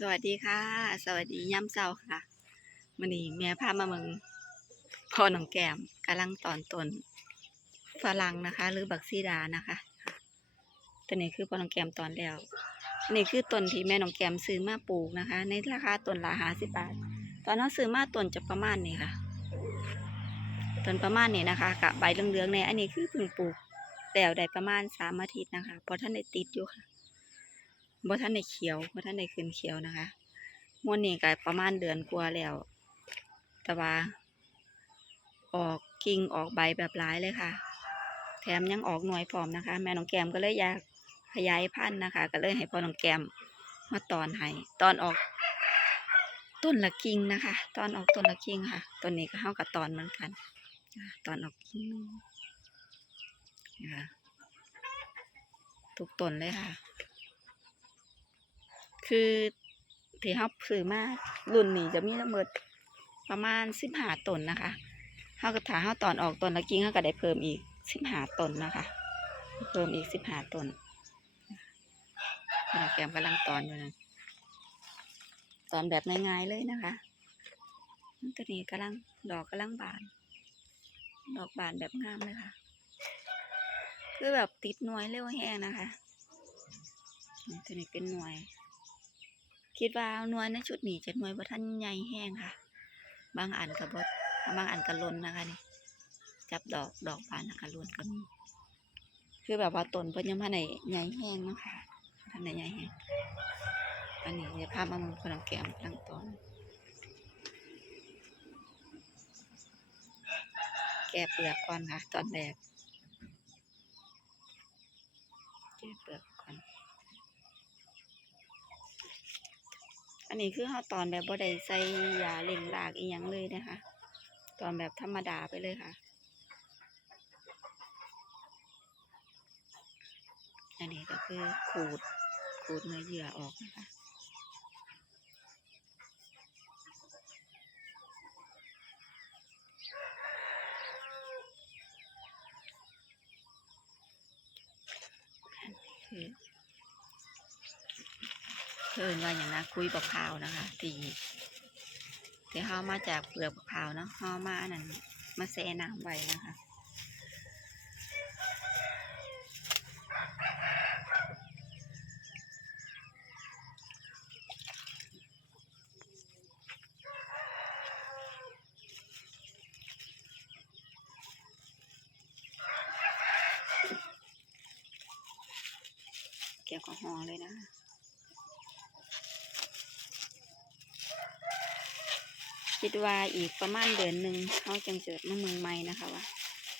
สวัสดีค่ะ สวัสดีย่ำเช้าค่ะมื้อนี้แม่พามาเมืองพ่อน้องแก้มกำลังตอนต้นฝรั่งนะคะ หรือบักซีดานะคะตัวนี้คือพ่อน้องแก้มตอนแล้วนนี้คือต้นที่แม่หนองแก้มซื้อมาปลูกนะคะ ในราคาต้นละ50บาท ตอนนั้นซื้อมาต้นจะประมาณนี้ค่ะต้นประมาณนี้นะคะกะใบเหลืองๆเนี่ยอันนี้คือเพิ่งปลูกแล้วได้ประมาณสามอาทิตย์นะคะเพราะท่านได้ติดอยู่ค่ะ บ่ทันได้เขียวบ่ทันได้ขึ้นเขียวนะคะม่วนนี้ก็ประมาณเดือนกว่าแล้ว แต่ว่า ออกกิ่งออกใบแบบหลายเลยค่ะ แถมยังออกหน่วยพร้อมนะคะ แม่น้องแก้มก็เลยอยากขยายพันธุ์นะคะ ก็เลยให้พ่อน้องแก้มมาตอนให้ตอนออกต้นละกิ่งนะคะ ตอนออกต้นละกิ่งค่ะต้นนี้ก็เท่ากับตอนเหมือนกันตอนออกกิ่งนะคะทุกต้นเลยค่ะ คือที่เขาซื้อมารุ่นนี้จะมีทั้งหมดประมาณสิบห้าต้นนะคะเขาก็ถาเขาตอนออกต้นละกิ่งเขาก็ได้เพิ่มอีกสิบห้าต้นนะคะ เพิ่มอีกสิบห้าต้นแกมกำลังตอนอยู่นะตอนแบบง่ายๆเลยนะคะตัวนี้กำลังดอกกำลังบาน ดอกบานแบบงามเลยค่ะ คือแบบติดหน่วยเร็วแห้งนะคะ ตัวนี้เป็นหน่วย คิดว่าหน่วยในชุดนี้จะหน่วยบ่ทันใหญ่แห้งค่ะ บางอันกับบดบางอันกับล้นนะคะนี่จับดอกดอกบานแล้วกับล้นก็มีคือแบบว่าต้นเพิ่นยังพันในใหญ่แห้งเนาะค่ะพันในใหญ่แห้งอันนี้จะพามามืองพลังแก้มพลังตอนแกะเปลือกก่อนค่ะ ตอนแรกแกะเปลือกก่ อันนี้คือเขาตอนแบบบ่ได้ใส่ยาเล่งรากอีหยังเลยนะคะ ตอนแบบธรรมดาไปเลยค่ะ อันนี้ก็คือขูดขูดเนื้อเยื่อออกนะคะอันนี้คือ เพิ่นว่าอย่างนะคุยบักพร้าวนะคะตีที่เขามาจากเปลือกบักพร้าวเนาะเขามาอันนั้นมาแช่น้ำไว้นะคะแก้วกอฮอล์เลยนะ คิดว่าอีกประมาณเดือนหนึ่งเขาจังเจอมาเมืองใหม่นะคะว่า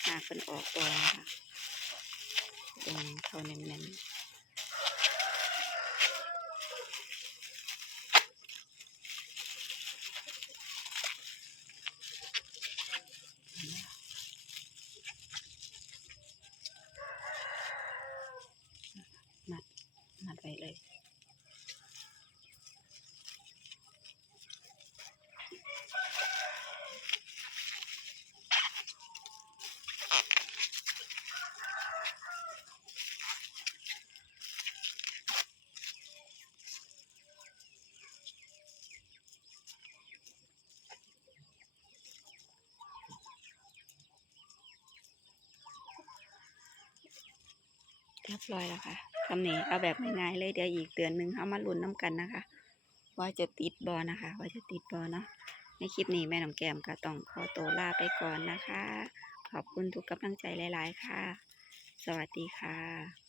หากเป็นออกตัวนะคะเป็นเขาเน้นๆ เรียบร้อยแล้วค่ะคำนี้เอาแบบง่ายๆเลยเดี๋ยวอีกเดือนหนึ่งเขามาลุ้นน้ำกันนะคะ ว่าจะติดบอนะคะ ว่าจะติดบอเนาะในคลิปนี้แม่น้องแก้มก็ต้องขอตัวลาไปก่อนนะคะ ขอบคุณทุกกำลังใจหลาย ๆ ค่ะ สวัสดีค่ะ